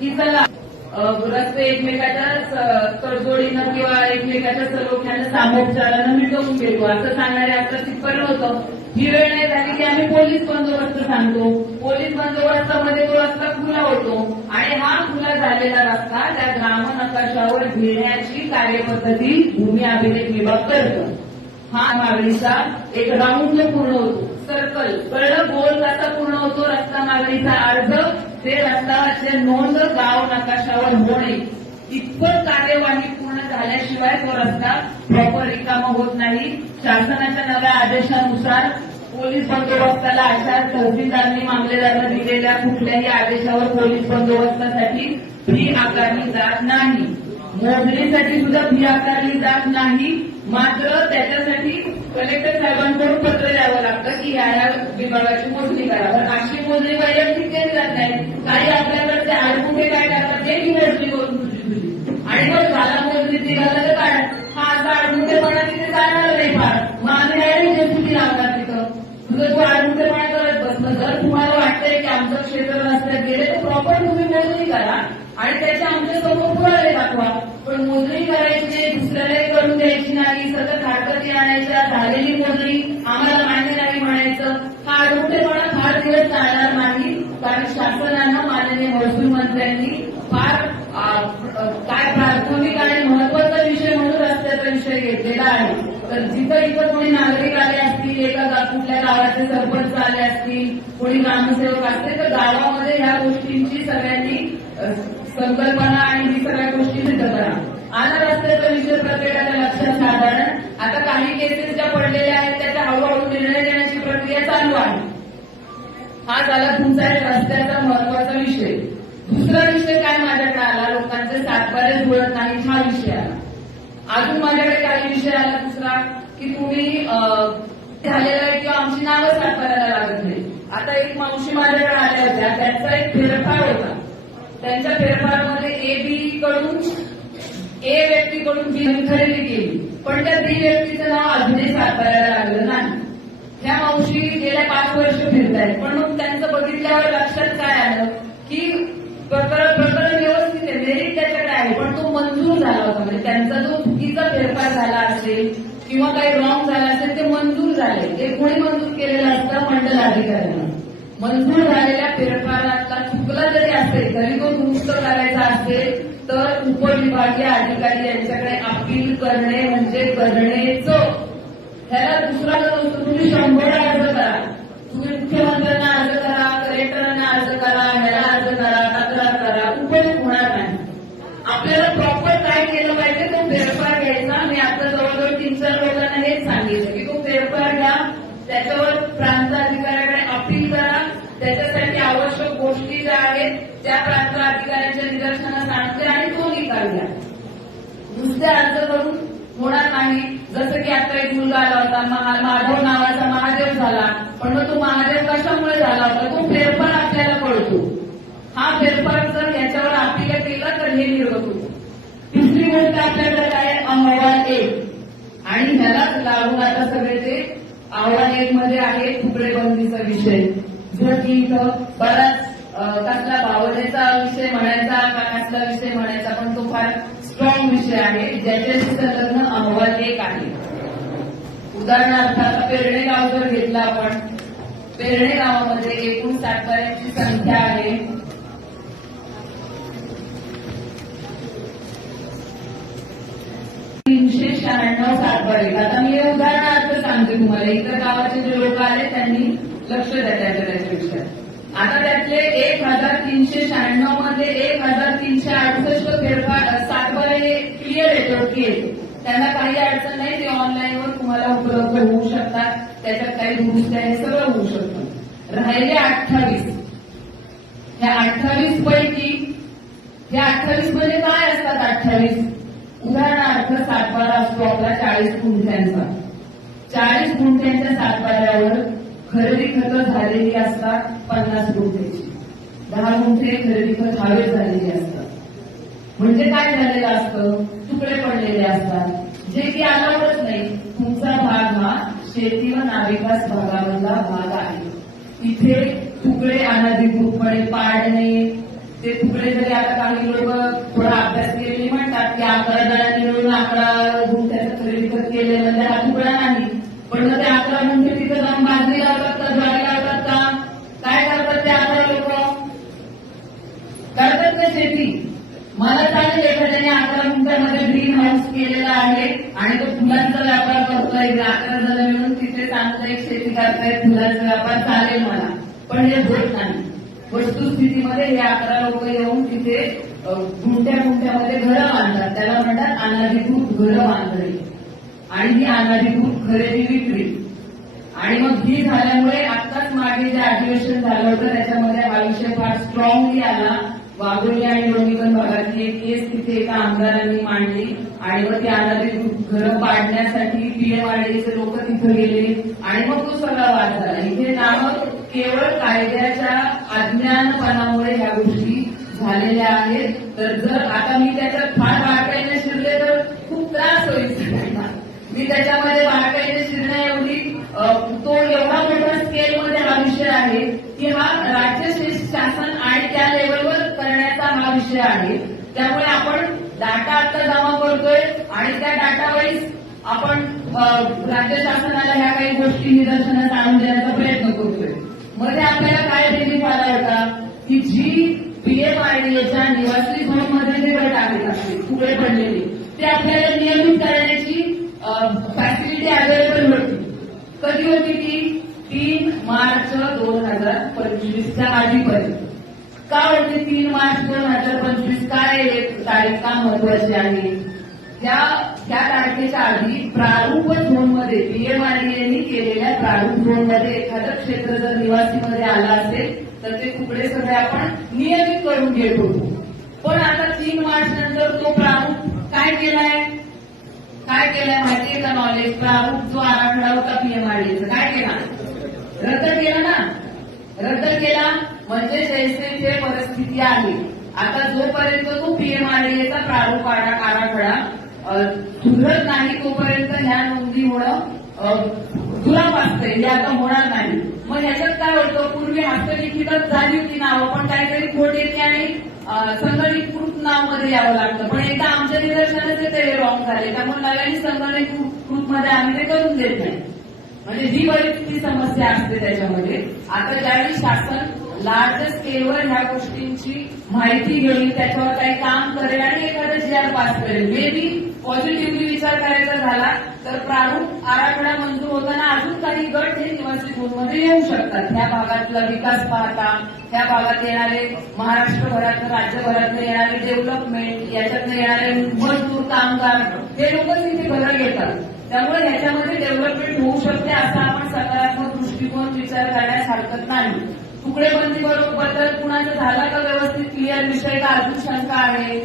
की चला रस्ते एकमेकाच्या तडजोडीनं किंवा एकमेकाच्या सलोख्यानं सामोपचारानं मिटवून घेतो असं सांगणारे आता तिथपर्यंत होतं. ही वेळ नाही झाली की आम्ही पोलीस बंदोबस्त सांगतो. पोलीस बंदोबस्तामध्ये तो रस्ता खुला होतो आणि हा खुला झालेला रस्ता त्या ग्रामनकाशावर घेण्याची कार्यपद्धती भूमी अभिलेख विभाग करतो. हा मागणीचा एक राऊंड पूर्ण होतो, सर्कल कळलं, गोल कसा पूर्ण होतो रस्ता मागणीचा अर्ज, ते रस्त्याचे नोंद गाव नकाशावर होणे इतकं कार्यवाही पूर्ण झाल्याशिवाय तो रस्ता प्रॉपर रिकामा होत नाही. शासनाच्या नव्या आदेशानुसार पोलीस बंदोबस्ताला अशा तहसीलदारांनी मामलेदारांना दिलेल्या कुठल्याही आदेशावर पोलीस बंदोबस्तासाठी फी आकारली जात नाही. मोजणीसाठी सुद्धा फी आकारली जात नाही. मात्र त्याच्यासाठी कलेक्टर साहेबांकडून पत्र द्यावं लागतं की या विभागाची मोजणी करा. पण अशी मोजणी वैयक्तिक केली जात नाही. काही आपल्याकडचे आडमुठे काय करतात ते ही मोजणी करून आणि मग मला मोजणी निघालं तर काय हा असा आडमुठेपणा तिथे जाणार नाही. फार मग आम्ही नाही जेसीबी लावणार तिथं. तुझं तू आडमुठेपणा करत बसलं. जर तुम्हाला वाटतंय की आमचं क्षेत्र रस्त्यात गेले तर प्रॉपर तुम्ही मोजणी करा आणि त्याच्या आमच्या समोर पुरावे दाखवा. पण मोजणी करायची दुसऱ्यालाही करून द्यायची नाही, सतत हरकती आणायच्या, झालेली मोजणी आम्हाला मान्य नाही म्हणायचं, हा आडमुठेपणा फार दिवस चालणार नाही. कारण शासनानं माननीय महसूल मंत्र्यांनी फार काय प्राथमिक आणि महत्वाचा विषय म्हणून रस्त्याचा विषय घेतलेला आहे. तर जिथं इथं कोणी नागरिक आले असतील, एका कुठल्या गावाचे सरपंच आले असतील, कोणी ग्रामसेवक असतील तर गावामध्ये ह्या गोष्टींची सगळ्यांनी संकल्पना आणि ही सगळ्या गोष्टी सिद्ध करा. आला रस्त्याचा विषय प्रत्येकाच्या लक्षात साधारण. आता काही केसेस ज्या पडलेल्या आहेत त्याचा हळूहळू निर्णय देण्याची प्रक्रिया चालू आहे. हा झाला तुमचा रस्त्याचा महत्वाचा विषय. दुसरा विषय काय माझ्याकडे आला, लोकांचे सातबारे जुळत नाही हा विषय आला. अजून माझ्याकडे काही विषय आला दुसरा की तुम्ही झालेला आहे किंवा आमची नावं सातबाऱ्याला लागत नाही. आता एक मावशी माझ्याकडे आल्या होत्या, त्यांचा एक फेरफार होता. त्यांच्या फेरफारामध्ये AB कडून A व्यक्तीकडून B खरेदी केली, पण त्या B व्यक्तीचं नाव अजूनही सातबाऱ्याला लागलं नाही. ह्या मावशी गेल्या 5 वर्ष फिरतायत. पण मग त्यांचं बघितल्यावर लक्षात काय आलं की प्रकरण व्यवस्थित आहे, मेरिट त्याच्याकडे आहे, पण तो मंजूर झाला होता. म्हणजे त्यांचा जो चुकीचा फेरफार झाला असेल किंवा काही रॉंग झाला असेल ते मंजूर झाले. ते कोणी मंजूर केलेलं असतं, मंडल अधिकाऱ्यांना. मंजूर झालेल्या फेरफारातला चुकला जरी असेल तरी तो दुरुस्त करायचा असेल तर उपविभागीय अधिकारी यांच्याकडे अपील करणे म्हणजे करणेच. ह्याला दुसरा नसतो. तुम्ही 100 अर्ज करा, तुम्ही मुख्यमंत्र्यांना अर्ज करा, कलेक्टरांना अर्ज करा, ह्याला अर्ज करा, तक्रार करा, उपयोग होणार नाही. आपल्याला प्रॉपर काय केलं पाहिजे तो फेरफार घ्यायचा. मी आता जवळजवळ 3-4 लोकांना हेच सांगितलं की तो फेरफार घ्या, त्याच्यावर प्रांत अधिकाऱ्याकडे अपील करा, त्याच्यासाठी आवश्यक गोष्टी ज्या आहेत त्या प्रांत अधिकाऱ्यांच्या निदर्शनास आणते आणि तो निकाल घ्या. नुसते अर्ज करून होणार नाही. जसं की आता एक मुलगा आला होता, माधव नावाचा महादेव झाला, पण मग तो महादेव कशामुळे झाला होता तो फेरफार आपल्याला कळतो. हा फेरफार जर याच्यावर अपील केला तर हे निर्गत होतं. तिसरी गोष्ट आपल्याकडे काय अहवाल 1 आणि ह्यालाच लागून आता सगळे ते अहवाल 1 मध्ये आहे तुकडेबंदीचा विषय. जो की इथं बराच कसला भावनेचा विषय म्हणायचा का कसला विषय म्हणायचा, पण तो फार स्ट्रॉंग विषय आहे ज्याच्याशी संलग्न अहवाल 1 आहे. उदाहरणार्थ आता पेरणे गाव जर घेतला आपण, पेरणे गावामध्ये एकूण सातबाऱ्यांची संख्या आहे 396 सातबारे. आता मी उदाहरणार्थ सांगते तुम्हाला, इतर गावाचे जे लोक आले त्यांनी लक्ष द्या त्याच्या विषयात. आता त्यातले 1396 मध्ये 1368 फेरफार सातबारे हे क्लिअर येतो की त्यांना काही अडचण नाही. ते ऑनलाईनवर तुम्हाला उपलब्ध होऊ शकतात. त्याच्यात काही दुरुस्त्या हे सगळं होऊ शकतं. राहिले 28. ह्या 28 पैकी हे 28 म्हणजे काय असतात 28? उदाहरणार्थ सातबारा असतो आपला 40 गुंठ्यांचा. 40 गुंठ्यांच्या सातबाऱ्यावर खरेदी खतं झालेली असतात 50 गुंठ्याची. 10 गुंठे खरेदी खत हवे झालेली असतात. म्हणजे काय झालेलं असतं, तुकडे पडलेले असतात जे की अलाउडच नाही. तुमचा भाग हा शेती व नाविकास भागामधला भाग आहे. इथे तुकडे अनधिकृतपणे पाडणे, ते तुकडे जरी आता काही लोक थोडा अभ्यास केलेले म्हणतात की 11 जणांनी मिळून 11 गुंठ्याचं खरेदी खत केले म्हणजे हा तुकडा नाही. पण मग ते 11 गुंठे तिथं जाऊन बाजरी लावतात का, ज्वारी लावतात का, काय करतात ते 11 लोक? करतात का शेती? मला चालेल एखाद्याने 11 गुंठ्यामध्ये ग्रीन हाऊस केलेला आहे आणि तो फुलांचा व्यापार करतोय, 11 जण मिळून तिथे चांगलं एक शेती करतायत, फुलांचा व्यापार चालेल मला. पण हे होत नाही. वस्तुस्थितीमध्ये हे 11 लोक येऊन तिथे गुंठ्यामध्ये घरं बांधतात. त्याला म्हणतात अनधिकृत घरं बांधणे आणि ही अनधिकृत खरेदी विक्री. आणि मग ही झाल्यामुळे आत्ताच मागे जे अधिवेशन झालं होतं त्याच्यामध्ये हा विषय फार स्ट्रॉंगली आला. वाघोली आणि लोणीकर भागातली एक केस तिथे एका आमदारांनी मांडली आणि मग ते अनधिकृत घरं पाडण्यासाठी पीएमआरडीएचे लोक तिथे गेले आणि मग तो सगळा वाद झाला. इथे नामक केवळ कायद्याच्या अज्ञानपणामुळे ह्या गोष्टी झालेल्या आहेत. तर जर आता मी त्याच्यात फार बारकाईने शिरले तर खूप त्रास होईल. मी त्याच्यामध्ये बारकाईने शिरण्या एवढी तो एवढा मोठा स्केलमध्ये हा विषय आहे की हा राज्य शासन आणि त्या लेवलवर करण्याचा हा विषय आहे. त्यामुळे आपण डाटा आता जमा करतोय आणि त्या डाटा वाईज आपण राज्य शासनाला ह्या काही गोष्टी निदर्शनास आणून देण्याचा प्रयत्न करतोय. मध्ये आपल्याला काय रिलीफ आला होता की जी पीएमआरडीएच्या निवासी झोनमध्ये जे गट आहेत आपले तुकडे पडलेले ते आपल्याला नियमित करण्याची फॅसिलिटी अवेलेबल होती. कधी होती ती? 3 मार्च 2025च्या आधीपर्यंत. का होती 3 मार्च 2025? काय तारीख का महत्वाची आहे? त्या तारखेच्या आधी प्रारूप झोनमध्ये पीएमआरडीएने केलेल्या प्रारूप झोनमध्ये एखादं क्षेत्र जर निवासीमध्ये आलं असेल तर ते तुकडे सगळे आपण नियमित करून घेत होतो. पण आता 3 मार्च नंतर तो प्रारूप काय केलाय माहितीये का? नॉलेज प्रारूप जो आराखडा होता पीएमआरडीएचा काय केला? रद्द केला ना. रद्द केला म्हणजे जैसे जे परिस्थिती आहे आता जोपर्यंत तो पीएमआरडीएचा प्रारूप आराखडा सुधरत नाही तोपर्यंत ह्या नोंदी होणं दुरापासतंय. हे आता होणार नाही. मग ह्याच्यात काय होतं? पूर्वी हस्तलिखितच झाली होती नावं पण काहीतरी खोट येते आणि संगणकीकृत नाव मध्ये यावं लागतं. पण एकदा आमच्या निदर्शनाचे ते रॉंग झाले त्यामुळे नव्याने संगणकीकृत मध्ये आम्ही ते करून देत नाही. म्हणजे ही बरीच समस्या असते त्याच्यामध्ये. आता ज्यावेळी शासन लार्ज स्केलवर ह्या गोष्टींची माहिती घेऊन त्याच्यावर काही काम करेल आणि एखादं जीआर पास करेल. मे बी पॉझिटिव्हली विचार करायचा झाला तर प्रारूप आराखडा मंजूर होताना अजून काही गट हे निवासी झोनमध्ये येऊ शकतात. ह्या भागातला विकास पाहता, ह्या भागात येणारे महाराष्ट्रभरातलं राज्यभरातलं येणारे डेव्हलपमेंट, याच्यातनं येणारे मजदूर कामगार हे लोकच इथे घरं घेतात. त्यामुळे ह्याच्यामध्ये डेव्हलपमेंट होऊ शकते असा आपण सकारात्मक दृष्टिकोन विचार करण्यास हरकत नाही. तुकडेबंदी बद्दल कुणाचं झाला का व्यवस्थित क्लिअर विषय का अजून शंका आहे?